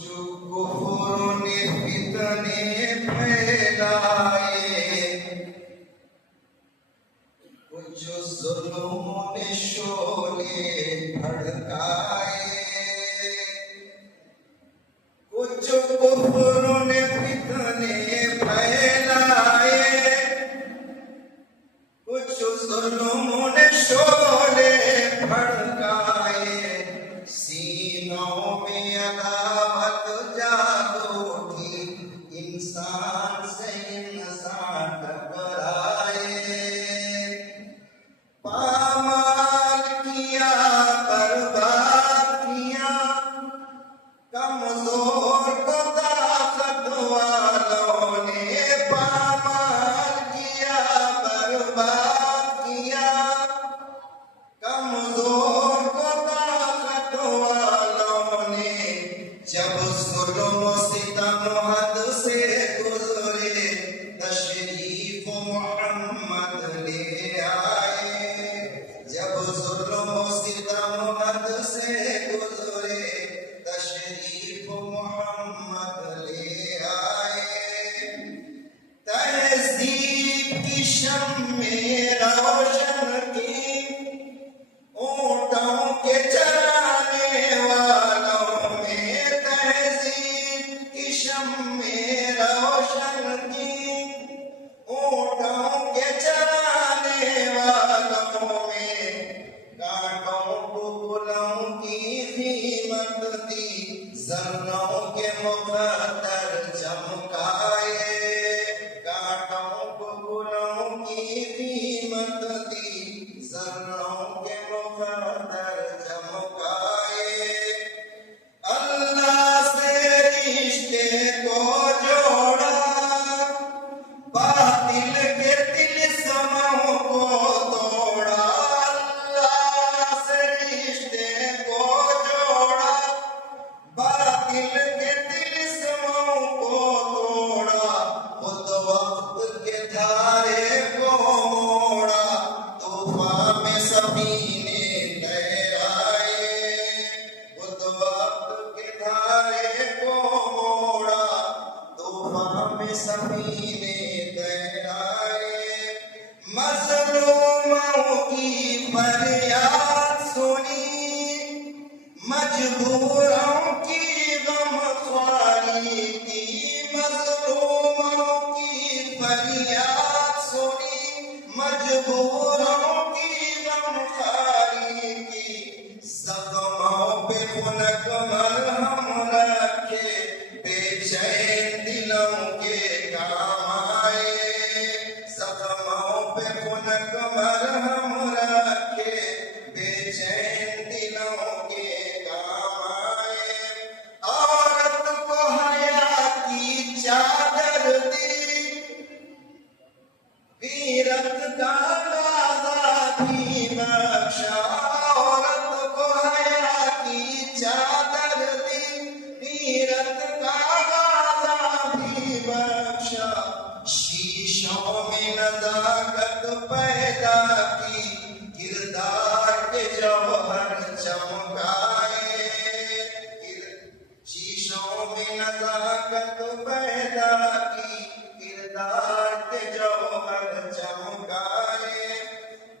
کچھ کفروں نے فتنے پھیلائے، کچھ ظلموں نے شعلے بھڑکائے، کچھ کفروں نے فتنے پھیلائے، کچھ ظلموں نے شعلے بھڑکائے، سینوں میں عداوت جاگ اٹھی، انسان سے انسان ٹکرائے، پامال کیا برباد کیا، کمزور کو طاقت والوں نے پامال کیا برباد کیا، کمزور کو طاقت والوں نے، جب ظلم و ستم حد سے گزرے تشریف محمد لے آئے، جب ظلم و ستم حد سے گزرے تشریف محمد لے آئے، تہذیب کی شمع روشن کی، اونٹوں کے چرانے والوں میں تہذیب کی شمع روشن کی، اونٹوں کے چرانے والوں میں کانٹوں کو گلوں کی قیمت دی، زروں کے مقدر چمکائے، کانٹوں کو گلوں کی قیمت دی، زروں کے مقدر چمکائے، اللہ سے رشتے کو جوڑا، باطل کے طلسموں کو توڑا، اللہ سے رشتے کو جوڑا، باطل کے طلسموں کو توڑا، خود وقت کے دھارے کو موڑا، طوفان میں سفینے تیرائے، خود وقت کے دھارے کو موڑا، طوفان میں سفینے تیرائے، مظلوموں کی فریاد سنی، مجبوروں کی غم خواری کی، مظلوموں کی فریاد سنی، مجبوروں کی غم خواری کی، زخموں پہ خنک مرہم رکھے، بے چین دلوں کے کام آئے، زخموں پہ خنک مرہم رکھے، بے چین دلوں کے کام آئے، عورت کو حیا کی چادر دی، غیرت کا غازہ بھی بخشا، عورت کو حیا کی چادر دی، غیرت کا غازہ بھی بخشا، شیشوں میں نزاکت پیدا کی، کردار کے جوہر چمکائے، شیشوں میں نزاکت پیدا کی، کردار کے جوہر چمکائے،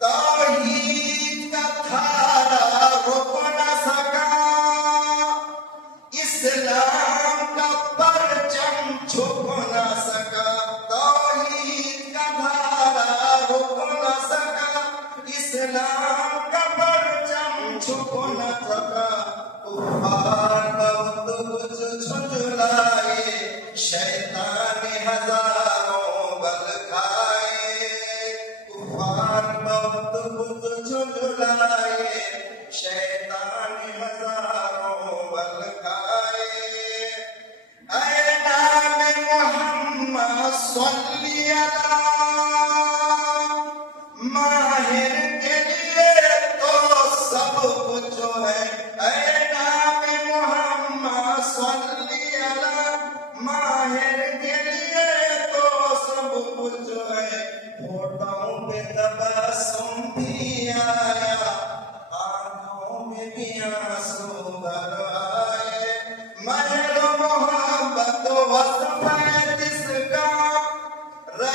توحید کا دھارا رک نہ سکا، اسلام کا پرچم چھپ نہ سکا، توحید کا دھارا رک نہ سکا، اسلام کا پرچم چھپ نہ سکا، کفار بہت کچھ جھنجھلائے، شیطان ہزاروں بل کھائے، کفار بہت کچھ جھنجھلائے، شیطان ہزاروں بل کھائے، اے نام محمد صلی اللہ، ماہر کے لیے تو سب کچھ ہے، اے نام محمد